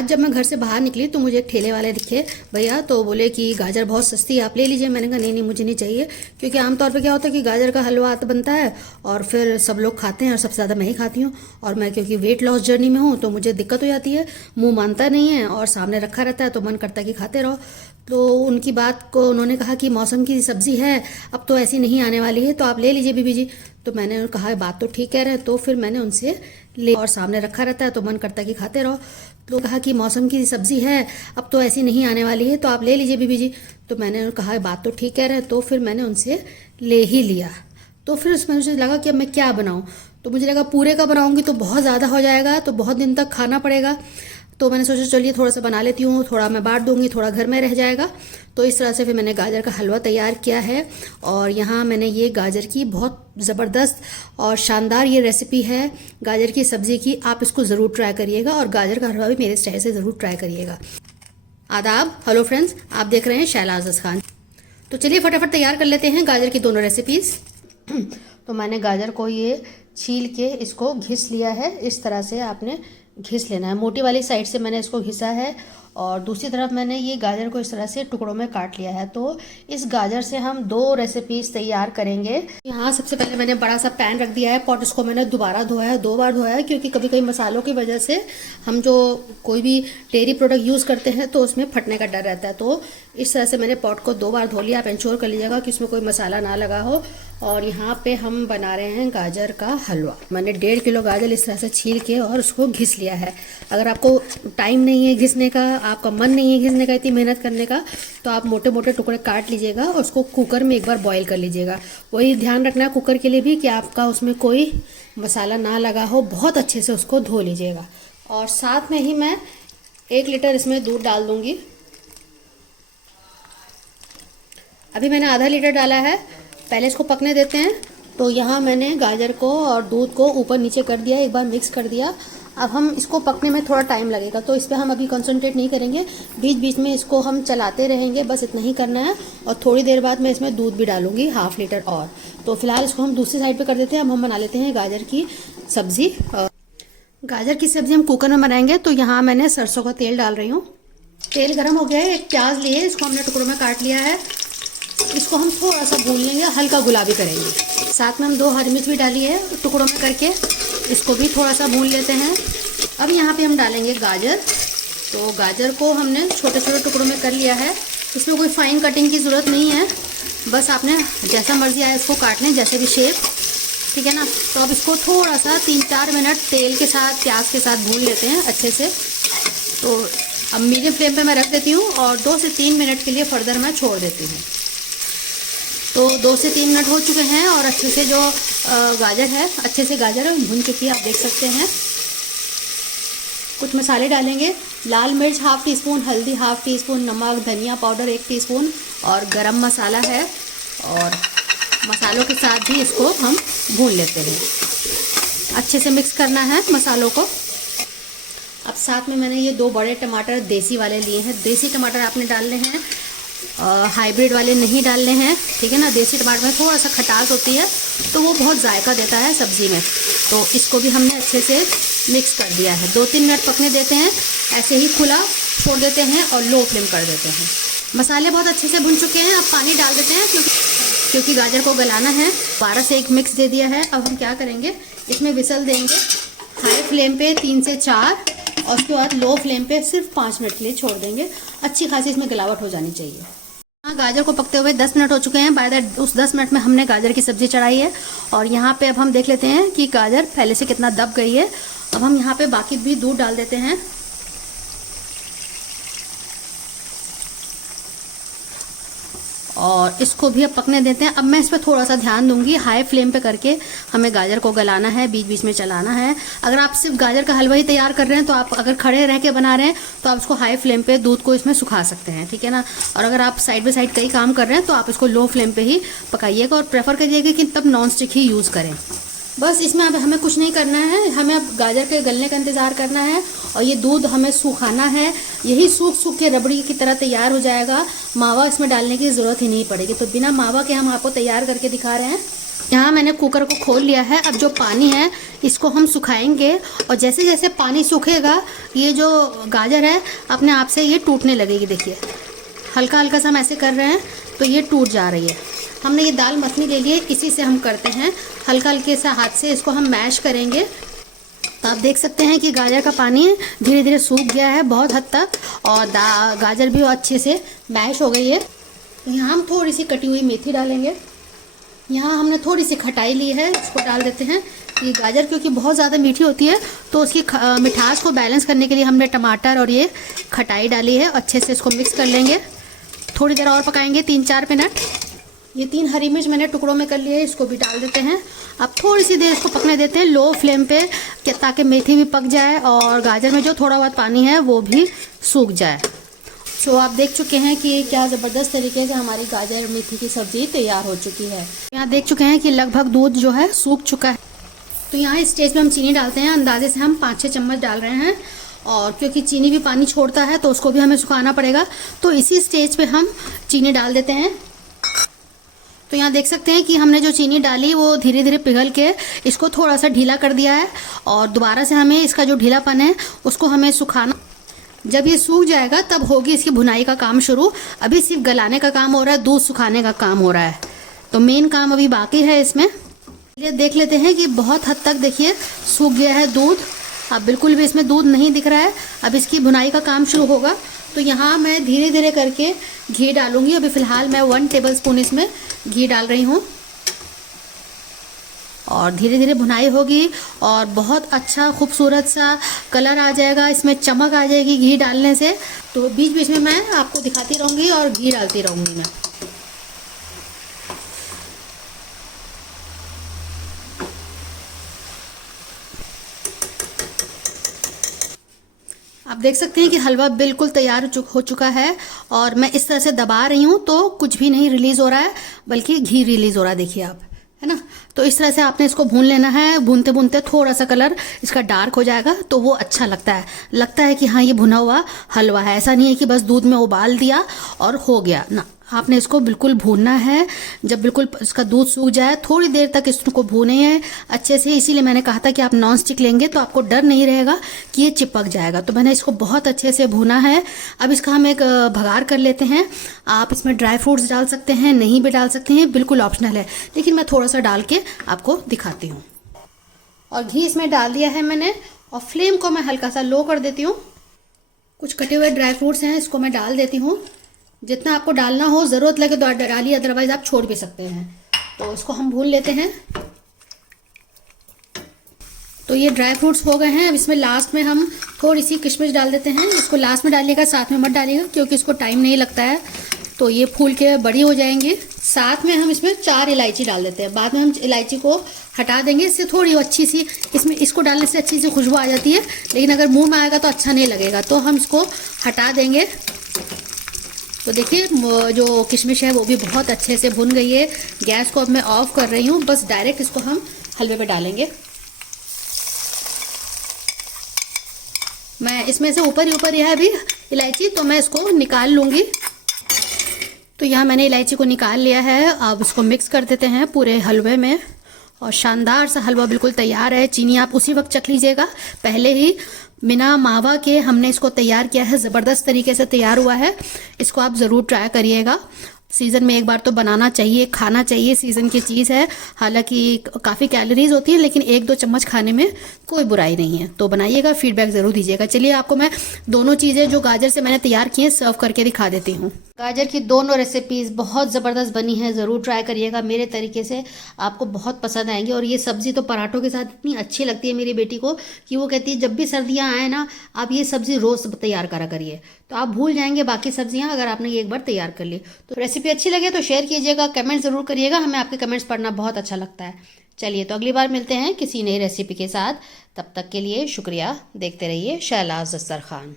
आज जब मैं घर से बाहर निकली तो मुझे एक ठेले वाले दिखे भैया, तो बोले कि गाजर बहुत सस्ती है, आप ले लीजिए। मैंने कहा नहीं नहीं, मुझे नहीं चाहिए, क्योंकि आमतौर पे क्या होता है कि गाजर का हलवा तो बनता है और फिर सब लोग खाते हैं और सबसे ज़्यादा मैं ही खाती हूँ। और मैं क्योंकि वेट लॉस जर्नी में हूँ तो मुझे दिक्कत हो जाती है, मुँह मानता नहीं है और सामने रखा रहता है तो मन करता है कि खाते रहो। तो उनकी बात को उन्होंने कहा कि मौसम की सब्ज़ी है, अब तो ऐसी नहीं आने वाली है, तो आप ले लीजिए बीबी जी। तो मैंने कहा बात तो ठीक कह रहे हैं, तो फिर मैंने उनसे ले, और सामने रखा रहता है तो मन करता है कि खाते रहो। तो कहा कि मौसम की सब्ज़ी है, अब तो ऐसी नहीं आने वाली है, तो आप ले लीजिए बीबी जी। तो मैंने कहा बात तो ठीक कह रहे हैं, तो फिर मैंने उनसे ले ही लिया। तो फिर उसमें मुझे लगा कि अब मैं क्या बनाऊँ, तो मुझे लगा पूरे का बनाऊँगी तो बहुत ज़्यादा हो जाएगा, तो बहुत दिन तक खाना पड़ेगा। तो मैंने सोचा चलिए थोड़ा सा बना लेती हूँ, थोड़ा मैं बांट दूंगी, थोड़ा घर में रह जाएगा। तो इस तरह से फिर मैंने गाजर का हलवा तैयार किया है। और यहाँ मैंने ये गाजर की बहुत ज़बरदस्त और शानदार ये रेसिपी है गाजर की सब्ज़ी की, आप इसको ज़रूर ट्राई करिएगा और गाजर का हलवा भी मेरे स्टाइल से ज़रूर ट्राई करिएगा। आदाब, हेलो फ्रेंड्स, आप देख रहे हैं शैलाज़ खान। तो चलिए फटाफट तैयार कर लेते हैं गाजर की दोनों रेसिपीज़। तो मैंने गाजर को ये छील के इसको घिस लिया है, इस तरह से आपने घिस लेना है। मोटी वाली साइड से मैंने इसको घिसा है और दूसरी तरफ मैंने ये गाजर को इस तरह से टुकड़ों में काट लिया है। तो इस गाजर से हम दो रेसिपीज तैयार करेंगे। यहाँ सबसे पहले मैंने बड़ा सा पैन रख दिया है, पॉट इसको मैंने दोबारा धोया है, 2 बार धोया है, क्योंकि कभी कभी मसालों की वजह से हम जो कोई भी डेयरी प्रोडक्ट यूज़ करते हैं तो उसमें फटने का डर रहता है। तो इस तरह से मैंने पॉट को 2 बार धो लिया। आप इंश्योर कर लीजिएगा कि उसमें कोई मसाला ना लगा हो। और यहाँ पे हम बना रहे हैं गाजर का हलवा। मैंने 1.5 किलो गाजर इस तरह से छील के और उसको घिस लिया है। अगर आपको टाइम नहीं है घिसने का, आपका मन नहीं है घिसने का, इतनी मेहनत करने का, तो आप मोटे मोटे टुकड़े काट लीजिएगा और उसको कुकर में एक बार बॉईल कर लीजिएगा। वही ध्यान रखना है कुकर के लिए भी कि आपका उसमें कोई मसाला ना लगा हो। बहुत अच्छे से उसको धो लीजिएगा। और साथ में ही मैं 1 लीटर इसमें दूध डाल दूंगी। अभी मैंने आधा लीटर डाला है, पहले इसको पकने देते हैं। तो यहाँ मैंने गाजर को और दूध को ऊपर नीचे कर दिया, एक बार मिक्स कर दिया। अब हम इसको पकने में थोड़ा टाइम लगेगा, तो इस पर हम अभी कंसंट्रेट नहीं करेंगे, बीच बीच में इसको हम चलाते रहेंगे, बस इतना ही करना है। और थोड़ी देर बाद मैं इसमें दूध भी डालूंगी, 1/2 लीटर और। तो फिलहाल इसको हम दूसरी साइड पे कर देते हैं। अब हम बना लेते हैं गाजर की सब्जी। गाजर की सब्जी हम कुकर में बनाएंगे। तो यहाँ मैंने सरसों का तेल डाल रही हूँ। तेल गर्म हो गया है, एक प्याज लिए, इसको हमने टुकड़ों में काट लिया है। इसको हम थोड़ा सा भून लेंगे, हल्का गुलाबी करेंगे। साथ में हम 2 हरी मिर्च भी डाली है टुकड़ों में करके, इसको भी थोड़ा सा भून लेते हैं। अब यहाँ पे हम डालेंगे गाजर। तो गाजर को हमने छोटे छोटे टुकड़ों में कर लिया है। इसमें कोई फाइन कटिंग की ज़रूरत नहीं है, बस आपने जैसा मर्जी आए इसको काट लें, जैसे भी शेप, ठीक है ना। तो अब इसको थोड़ा सा 3-4 मिनट तेल के साथ, प्याज के साथ भून लेते हैं अच्छे से। तो अब मीडियम फ्लेम पे मैं रख देती हूँ और 2 से 3 मिनट के लिए फर्दर मैं छोड़ देती हूँ। तो 2 से 3 मिनट हो चुके हैं और अच्छे से जो गाजर है, अच्छे से गाजर भुन चुकी है, आप देख सकते हैं। कुछ मसाले डालेंगे, लाल मिर्च 1/2 टीस्पून, हल्दी 1/2 टीस्पून, नमक, धनिया पाउडर 1 टीस्पून और गरम मसाला है। और मसालों के साथ भी इसको हम भून लेते हैं, अच्छे से मिक्स करना है मसालों को। अब साथ में मैंने ये 2 बड़े टमाटर देसी वाले लिए हैं। देसी टमाटर आपने डालने हैं, हाइब्रिड वाले नहीं डालने हैं, ठीक है ना। देसी टमाटर में थोड़ा सा खटास होती है तो वो बहुत जायका देता है सब्जी में। तो इसको भी हमने अच्छे से मिक्स कर दिया है। 2-3 मिनट पकने देते हैं, ऐसे ही खुला छोड़ देते हैं और लो फ्लेम कर देते हैं। मसाले बहुत अच्छे से भुन चुके हैं। अब पानी डाल देते हैं, क्योंकि गाजर को गलाना है। 12 से 1 मिक्स दे दिया है। अब हम क्या करेंगे, इसमें विसल देंगे हाई फ्लेम पे 3 से 4, और उसके बाद लो फ्लेम पे सिर्फ 5 मिनट के लिए छोड़ देंगे। अच्छी खासी इसमें गलावट हो जानी चाहिए। हाँ, गाजर को पकते हुए 10 मिनट हो चुके हैं। बाय द उस 10 मिनट में हमने गाजर की सब्जी चढ़ाई है। और यहाँ पे अब हम देख लेते हैं कि गाजर पहले से कितना दब गई है। अब हम यहाँ पे बाकी भी दूध डाल देते हैं। और इसको भी अब पकने देते हैं। अब मैं इस पर थोड़ा सा ध्यान दूंगी, हाई फ्लेम पे करके हमें गाजर को गलाना है, बीच बीच में चलाना है। अगर आप सिर्फ गाजर का हलवा ही तैयार कर रहे हैं तो आप अगर खड़े रह के बना रहे हैं तो आप इसको हाई फ्लेम पे दूध को इसमें सुखा सकते हैं, ठीक है ना। और अगर आप साइड बाई साइड कई काम कर रहे हैं तो आप इसको लो फ्लेम पे ही पकाइएगा और प्रेफर करिएगा कि तब नॉन स्टिक ही यूज़ करें। बस इसमें अब हमें कुछ नहीं करना है, हमें अब गाजर के गलने का इंतज़ार करना है और ये दूध हमें सुखाना है। यही सूख सूख के रबड़ी की तरह तैयार हो जाएगा। मावा इसमें डालने की ज़रूरत ही नहीं पड़ेगी। तो बिना मावा के हम आपको तैयार करके दिखा रहे हैं। यहाँ मैंने कुकर को खोल लिया है। अब जो पानी है इसको हम सुखाएंगे और जैसे जैसे पानी सूखेगा ये जो गाजर है अपने आप से ये टूटने लगेगी। देखिए हल्का हल्का सा हम ऐसे कर रहे हैं तो ये टूट जा रही है। हमने ये दाल मखनी ले ली है, इसी से हम करते हैं। हल्का हल्के से हाथ से इसको हम मैश करेंगे। तो आप देख सकते हैं कि गाजर का पानी धीरे धीरे सूख गया है बहुत हद तक और गाजर भी अच्छे से मैश हो गई है। तो यहाँ हम थोड़ी सी कटी हुई मेथी डालेंगे। यहाँ हमने थोड़ी सी खटाई ली है, इसको डाल देते हैं। ये गाजर क्योंकि बहुत ज़्यादा मीठी होती है तो उसकी मिठास को बैलेंस करने के लिए हमने टमाटर और ये खटाई डाली है। अच्छे से इसको मिक्स कर लेंगे। थोड़ी देर और पकाएंगे 3-4 मिनट। ये 3 हरी मिर्च मैंने टुकड़ों में कर लिए है, इसको भी डाल देते हैं। अब थोड़ी सी देर इसको पकने देते हैं लो फ्लेम पे ताकि मेथी भी पक जाए और गाजर में जो थोड़ा बहुत पानी है वो भी सूख जाए। तो आप देख चुके हैं कि क्या ज़बरदस्त तरीके से हमारी गाजर मेथी की सब्ज़ी तैयार हो चुकी है। यहाँ देख चुके हैं कि लगभग दूध जो है सूख चुका है। तो यहाँ इस स्टेज पे हम चीनी डालते हैं। अंदाजे से हम 5-6 चम्मच डाल रहे हैं और क्योंकि चीनी भी पानी छोड़ता है तो उसको भी हमें सुखाना पड़ेगा। तो इसी स्टेज पे हम चीनी डाल देते हैं। तो यहाँ देख सकते हैं कि हमने जो चीनी डाली वो धीरे धीरे पिघल के इसको थोड़ा सा ढीला कर दिया है और दोबारा से हमें इसका जो ढीलापन है उसको हमें सुखाना। जब ये सूख जाएगा तब होगी इसकी भुनाई का काम शुरू। अभी सिर्फ गलाने का काम हो रहा है, दूध सुखाने का काम हो रहा है। तो मेन काम अभी बाकी है इसमें। ये देख लेते हैं कि बहुत हद तक देखिए सूख गया है दूध। अब बिल्कुल भी इसमें दूध नहीं दिख रहा है। अब इसकी भुनाई का काम शुरू होगा। तो यहाँ मैं धीरे धीरे करके घी डालूंगी। अभी फ़िलहाल मैं 1 टेबलस्पून इसमें घी डाल रही हूँ और धीरे धीरे भुनाई होगी और बहुत अच्छा खूबसूरत सा कलर आ जाएगा, इसमें चमक आ जाएगी घी डालने से। तो बीच बीच में मैं आपको दिखाती रहूँगी और घी डालती रहूँगी मैं। आप देख सकते हैं कि हलवा बिल्कुल तैयार हो चुका है और मैं इस तरह से दबा रही हूँ तो कुछ भी नहीं रिलीज़ हो रहा है बल्कि घी रिलीज़ हो रहा है। देखिए आप, है ना। तो इस तरह से आपने इसको भून लेना है। भूनते भूनते थोड़ा सा कलर इसका डार्क हो जाएगा तो वो अच्छा लगता है कि हाँ ये भुना हुआ हलवा है। ऐसा नहीं है कि बस दूध में उबाल दिया और हो गया ना। आपने इसको बिल्कुल भूनना है। जब बिल्कुल इसका दूध सूख जाए थोड़ी देर तक इसको भूने हैं अच्छे से। इसीलिए मैंने कहा था कि आप नॉन स्टिक लेंगे तो आपको डर नहीं रहेगा कि ये चिपक जाएगा। तो मैंने इसको बहुत अच्छे से भूना है। अब इसका हम एक भगार कर लेते हैं। आप इसमें ड्राई फ्रूट्स डाल सकते हैं, नहीं भी डाल सकते हैं, बिल्कुल ऑप्शनल है, लेकिन मैं थोड़ा सा डाल के आपको दिखाती हूँ। और घी इसमें डाल दिया है मैंने और फ्लेम को मैं हल्का सा लो कर देती हूँ। कुछ कटे हुए ड्राई फ्रूट्स हैं, इसको मैं डाल देती हूँ। जितना आपको डालना हो, ज़रूरत लगे तो डालिए, अदरवाइज़ आप छोड़ भी सकते हैं। तो इसको हम भून लेते हैं। तो ये ड्राई फ्रूट्स हो गए हैं। अब इसमें लास्ट में हम थोड़ी सी किशमिश डाल देते हैं। इसको लास्ट में डालिएगा, साथ में मत डालिएगा क्योंकि इसको टाइम नहीं लगता है तो ये फूल के बड़ी हो जाएंगी। साथ में हम इसमें 4 इलायची डाल देते हैं। बाद में हम इलायची को हटा देंगे। इससे थोड़ी अच्छी सी इसको डालने से अच्छी सी खुशबू आ जाती है, लेकिन अगर मुंह में आएगा तो अच्छा नहीं लगेगा, तो हम इसको हटा देंगे। तो देखिए जो किशमिश है वो भी बहुत अच्छे से भुन गई है। गैस को अब मैं ऑफ कर रही हूँ। बस डायरेक्ट इसको हम हलवे पे डालेंगे। मैं इसमें से ऊपर ही ऊपर यह अभी इलायची, तो मैं इसको निकाल लूँगी। तो यहाँ मैंने इलायची को निकाल लिया है। अब इसको मिक्स कर देते हैं पूरे हलवे में और शानदार सा हलवा बिल्कुल तैयार है। चीनी आप उसी वक्त चख लीजिएगा, पहले ही बिना मावा के हमने इसको तैयार किया है। ज़बरदस्त तरीके से तैयार हुआ है। इसको आप ज़रूर ट्राई करिएगा। सीज़न में एक बार तो बनाना चाहिए, खाना चाहिए। सीज़न की चीज़ है, हालांकि काफ़ी कैलोरीज होती है, लेकिन 1-2 चम्मच खाने में कोई बुराई नहीं है। तो बनाइएगा, फीडबैक ज़रूर दीजिएगा। चलिए आपको मैं दोनों चीज़ें जो गाजर से मैंने तैयार की हैं सर्व करके दिखा देती हूँ। गाजर की दोनों रेसिपीज़ बहुत ज़बरदस्त बनी हैं। ज़रूर ट्राई करिएगा मेरे तरीके से, आपको बहुत पसंद आएंगी। और ये सब्ज़ी तो पराठों के साथ इतनी अच्छी लगती है मेरी बेटी को कि वो कहती है जब भी सर्दियाँ आए ना, आप ये सब्ज़ी रोज़ तैयार करा करिए, तो आप भूल जाएंगे बाकी सब्जियाँ अगर आपने ये एक बार तैयार कर ली। तो रेसिपी अच्छी लगे तो शेयर कीजिएगा, कमेंट ज़रूर करिएगा। हमें आपके कमेंट्स पढ़ना बहुत अच्छा लगता है। चलिए, तो अगली बार मिलते हैं किसी नई रेसिपी के साथ। तब तक के लिए शुक्रिया। देखते रहिए शहलाज दस्तरखान।